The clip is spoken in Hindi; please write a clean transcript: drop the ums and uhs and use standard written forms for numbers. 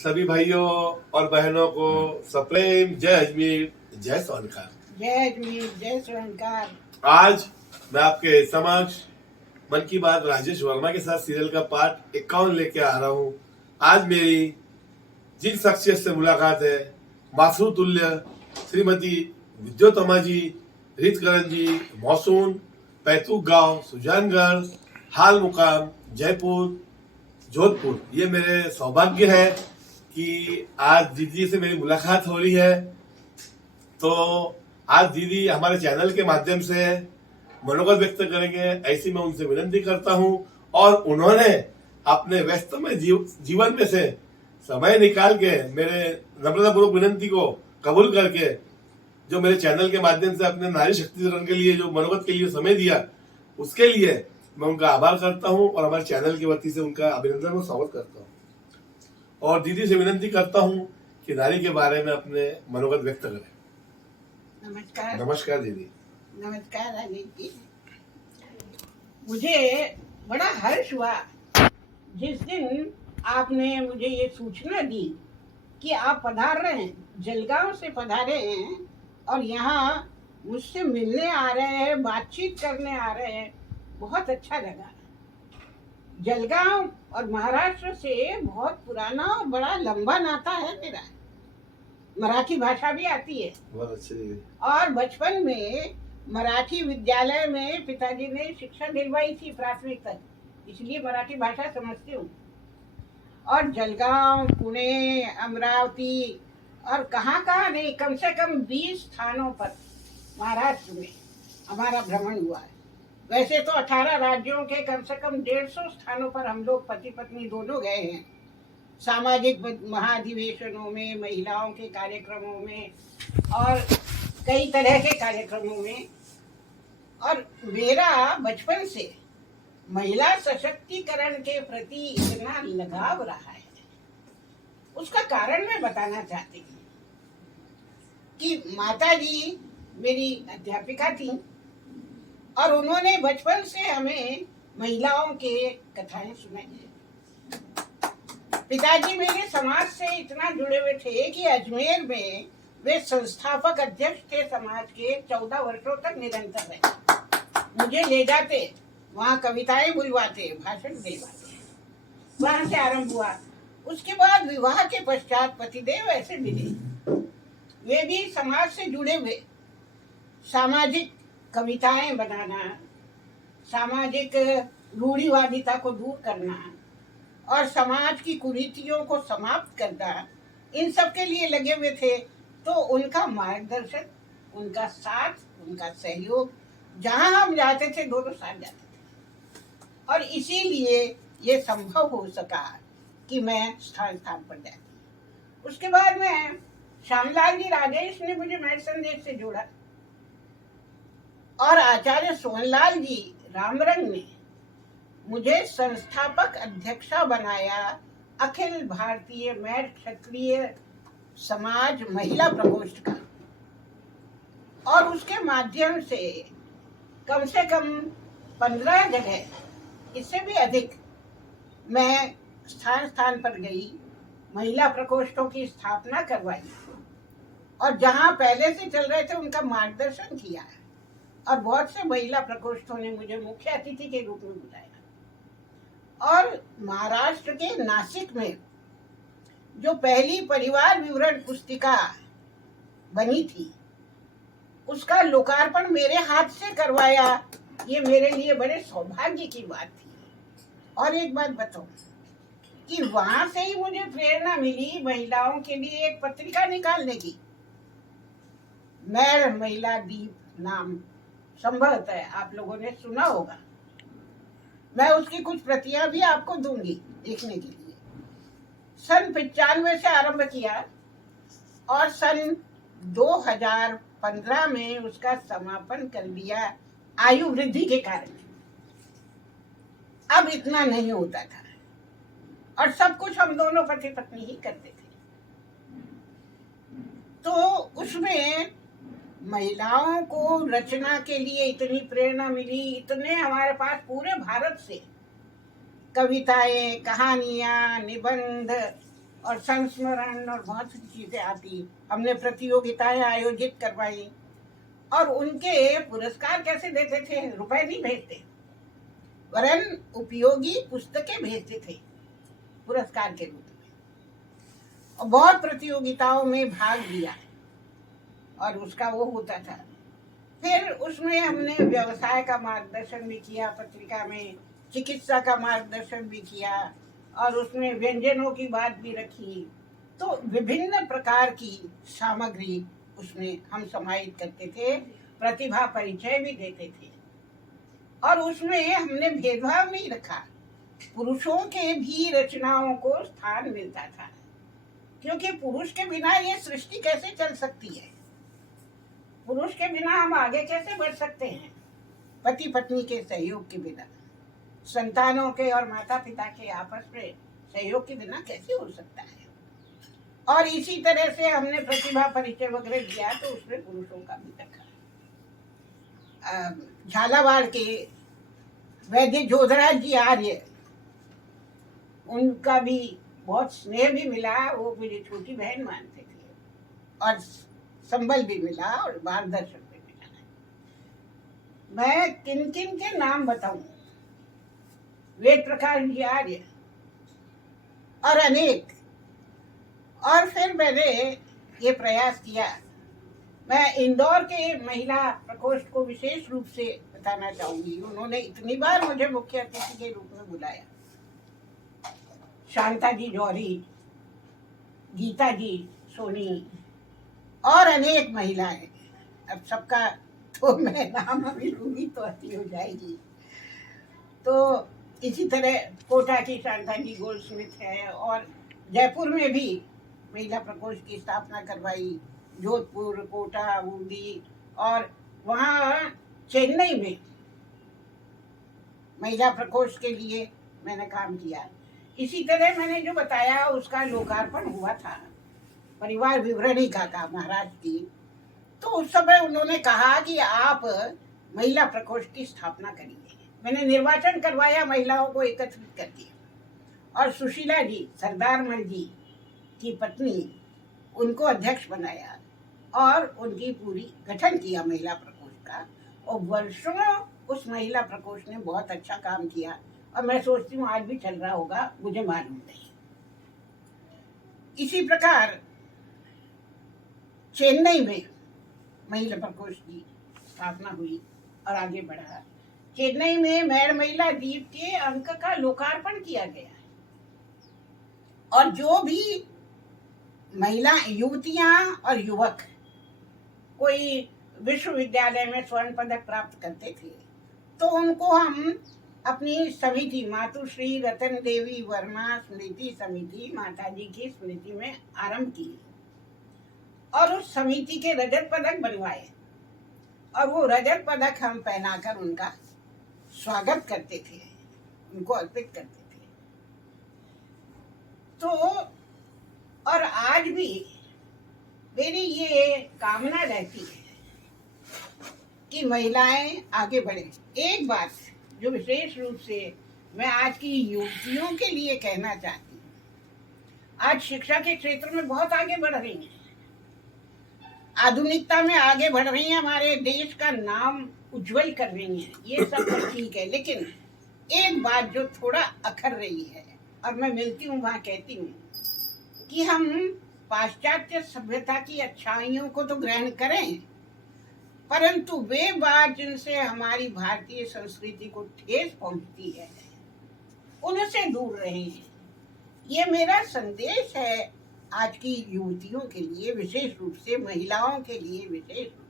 सभी भाइयों और बहनों को सप्रेम जय अजमेर जय सोनकार। जय अजमेर जय सोनकार। आज मैं आपके समक्ष मन की बात राजेश वर्मा के साथ सीरियल का पार्ट 51 लेके आ रहा हूँ। आज मेरी जिन शख्सियत से मुलाकात है, मासरू तुल्य श्रीमती विद्योतमा जी, रितकरण जी, मौसून, पैतुक गांव, सुजानगढ़, हाल मुकाम जयपुर, जोधपुर। ये मेरे सौभाग्य है कि आज दीदी से मेरी मुलाकात हो रही है। तो आज दीदी हमारे चैनल के माध्यम से मनोगत व्यक्त करेंगे, ऐसी मैं उनसे विनती करता हूं। और उन्होंने अपने व्यस्तमय जीवन में से समय निकाल के मेरे नम्रतापूर्वक विनती को कबूल करके जो मेरे चैनल के माध्यम से अपने नारी शक्तिकरण के लिए जो मनोगत के लिए समय दिया, उसके लिए मैं उनका आभार करता हूं और हमारे चैनल की वती से उनका अभिनंदन और स्वागत करता हूं। और दीदी से विनती करता हूं कि नारी के बारे में अपने मनोगत व्यक्त करें। नमस्कार। नमस्कार दीदी। नमस्कार अनिल जी। मुझे बड़ा हर्ष हुआ जिस दिन आपने मुझे ये सूचना दी कि आप पधार रहे हैं, जलगांव से पधारे हैं और यहाँ मुझसे मिलने आ रहे हैं, बातचीत करने आ रहे हैं। बहुत अच्छा लगा। जलगांव और महाराष्ट्र से बहुत पुराना और बड़ा लंबा नाता है मेरा। मराठी भाषा भी आती है। बहुत अच्छी। और बचपन में मराठी विद्यालय में पिताजी ने शिक्षा दिलवाई थी प्राथमिक तक, इसलिए मराठी भाषा समझती हूँ। और जलगांव, पुणे, अमरावती और कहाँ कहाँ नहीं, कम से कम 20 स्थानों पर महाराष्ट्र में हमारा भ्रमण हुआ है। वैसे तो 18 राज्यों के कम से कम 150 स्थानों पर हम लोग पति पत्नी दोनों गए हैं, सामाजिक महाधिवेशनों में, महिलाओं के कार्यक्रमों में और कई तरह के कार्यक्रमों में। और मेरा बचपन से महिला सशक्तिकरण के प्रति इतना लगाव रहा है, उसका कारण मैं बताना चाहती हूँ कि माता जी मेरी अध्यापिका थी और उन्होंने बचपन से हमें महिलाओं के कथाएं सुनाई। पिताजी मेरे समाज से इतना जुड़े हुए थे कि अजमेर में वे संस्थापक अध्यक्ष थे समाज के। 14 वर्षों तक निरंतर रहे। मुझे ले जाते, वहाँ कविताएं बुलवाते, भाषण दिलवाते। वहाँ से आरंभ हुआ। उसके बाद विवाह के पश्चात पतिदेव ऐसे मिले, वे भी समाज से जुड़े हुए। सामाजिक कविताएं बनाना, सामाजिक रूढ़िवादिता को दूर करना और समाज की कुरीतियों को समाप्त करना, इन सब के लिए लगे हुए थे। तो उनका मार्गदर्शन, उनका साथ, उनका सहयोग, जहां हम जाते थे दोनों साथ जाते थे। और इसीलिए ये संभव हो सका कि मैं स्थान स्थान पर जाती। उसके बाद में श्यामलाल जी राजेश ने मुझे मैथ संदेश से जोड़ा और आचार्य सोहनलाल जी रामरंग ने मुझे संस्थापक अध्यक्षा बनाया अखिल भारतीय मैथ क्षत्रिय समाज महिला प्रकोष्ठ का। और उसके माध्यम से कम 15 जगह, इससे भी अधिक, मैं स्थान स्थान पर गई, महिला प्रकोष्ठों की स्थापना करवाई और जहां पहले से चल रहे थे उनका मार्गदर्शन किया। और बहुत से महिला प्रकोष्ठों ने मुझे मुख्य अतिथि के रूप में बुलाया। और महाराष्ट्र के नासिक में जो पहली परिवार विवरण पुस्तिका बनी थी, उसका लोकार्पण मेरे हाथ से करवाया। ये मेरे लिए बड़े सौभाग्य की बात थी। और एक बात बताऊं कि वहां से ही मुझे प्रेरणा मिली महिलाओं के लिए एक पत्रिका निकालने की। मैं महिला दीप नाम, संभवतः आप लोगों ने सुना होगा। मैं उसकी कुछ प्रतियां भी आपको दूंगी देखने के लिए। सन 95 से आरंभ किया और सन 2015 में उसका समापन कर दिया आयु वृद्धि के कारण। अब इतना नहीं होता था और सब कुछ हम दोनों पति पत्नी ही करते थे। तो उसमें महिलाओं को रचना के लिए इतनी प्रेरणा मिली। इतने हमारे पास पूरे भारत से कविताएं, कहानियां, निबंध, और संस्मरण और बहुत सी चीजें आती। हमने प्रतियोगिताएं आयोजित करवाई और उनके पुरस्कार कैसे देते थे? रुपए नहीं भेजते, वरन उपयोगी पुस्तकें भेजते थे पुरस्कार के रूप में। और बहुत प्रतियोगिताओं में भाग लिया और उसका वो होता था। फिर उसमें हमने व्यवसाय का मार्गदर्शन भी किया, पत्रिका में चिकित्सा का मार्गदर्शन भी किया और उसमें व्यंजनों की बात भी रखी। तो विभिन्न प्रकार की सामग्री उसमें हम समाहित करते थे, प्रतिभा परिचय भी देते थे। और उसमें हमने भेदभाव नहीं रखा, पुरुषों के भी रचनाओं को स्थान मिलता था, क्योंकि पुरुष के बिना ये सृष्टि कैसे चल सकती है? पुरुष के बिना हम आगे कैसे बढ़ सकते हैं? पति पत्नी के सहयोग के बिना, संतानों के और माता पिता के आपस में सहयोग के बिना कैसे हो सकता है? और इसी तरह से हमने प्रतिभा परिचय वगैरह दिया, तो उसमें पुरुषों का भी रखा। झालावाड़ के वैद्य जोधराज जी आर्य, उनका भी बहुत स्नेह भी मिला, वो मेरी छोटी बहन मानते थे और संबल भी मिला और मार्गदर्शन भी मिला। मैं किन किन के नाम बताऊं? वेद प्रकाश जी आर्य और अनेक। और फिर मैंने ये प्रयास किया, मैं इंदौर के महिला प्रकोष्ठ को विशेष रूप से बताना चाहूंगी। उन्होंने इतनी बार मुझे मुख्य अतिथि के रूप में बुलाया। शांता जी जौहरी, गीता जी सोनी और अनेक महिलाएं। अब सबका तो मैं नाम अभी लूंगी तो अति हो जाएगी। तो इसी तरह कोटा की शांता जी गोल्डस्मिथ है और जयपुर में भी महिला प्रकोष्ठ की स्थापना करवाई, जोधपुर, कोटा, बूंदी और वहाँ चेन्नई में महिला प्रकोष्ठ के लिए मैंने काम किया। इसी तरह मैंने जो बताया उसका लोकार्पण हुआ था, परिवार विवरणी का महाराज की। तो उस समय उन्होंने कहा कि आप महिला प्रकोष्ठ की स्थापना करिए। मैंने निर्वाचन करवाया, महिलाओं को एकत्रित करके, और सुशीला जी, सरदार मल जी की पत्नी, उनको अध्यक्ष बनाया और उनकी पूरी गठन किया महिला प्रकोष्ठ का। और वर्षों उस महिला प्रकोष्ठ ने बहुत अच्छा काम किया और मैं सोचती हूँ आज भी चल रहा होगा, मुझे मालूम नहीं। इसी प्रकार चेन्नई में महिला प्रकोष्ठ की स्थापना हुई और आगे बढ़ा। चेन्नई में मैड महिला द्वीप के अंक का लोकार्पण किया गया और जो भी महिला युवतियां और युवक कोई विश्वविद्यालय में स्वर्ण पदक प्राप्त करते थे तो उनको हम अपनी समिति मातुश्री रतन देवी वर्मा स्मृति समिति माताजी की स्मृति में आरंभ की और उस समिति के रजत पदक बनवाए और वो रजत पदक हम पहनाकर उनका स्वागत करते थे, उनको अर्पित करते थे। तो और आज भी मेरी ये कामना रहती है कि महिलाएं आगे बढ़े। एक बात जो विशेष रूप से मैं आज की युवतियों के लिए कहना चाहती हूँ, आज शिक्षा के क्षेत्र में बहुत आगे बढ़ रही हैं, आधुनिकता में आगे बढ़ रही हैं, हमारे देश का नाम उज्जवल कर रही हैं, ये सब तो ठीक है। लेकिन एक बात जो थोड़ा अखर रही है, और मैं मिलती हूँ वहाँ कहती हूँ कि हम पाश्चात्य सभ्यता की अच्छाइयों को तो ग्रहण करें, परंतु वे बात जिनसे हमारी भारतीय संस्कृति को ठेस पहुंचती है उनसे दूर रहें। ये मेरा संदेश है आज की युवतियों के लिए, विशेष रूप से महिलाओं के लिए विशेष रूप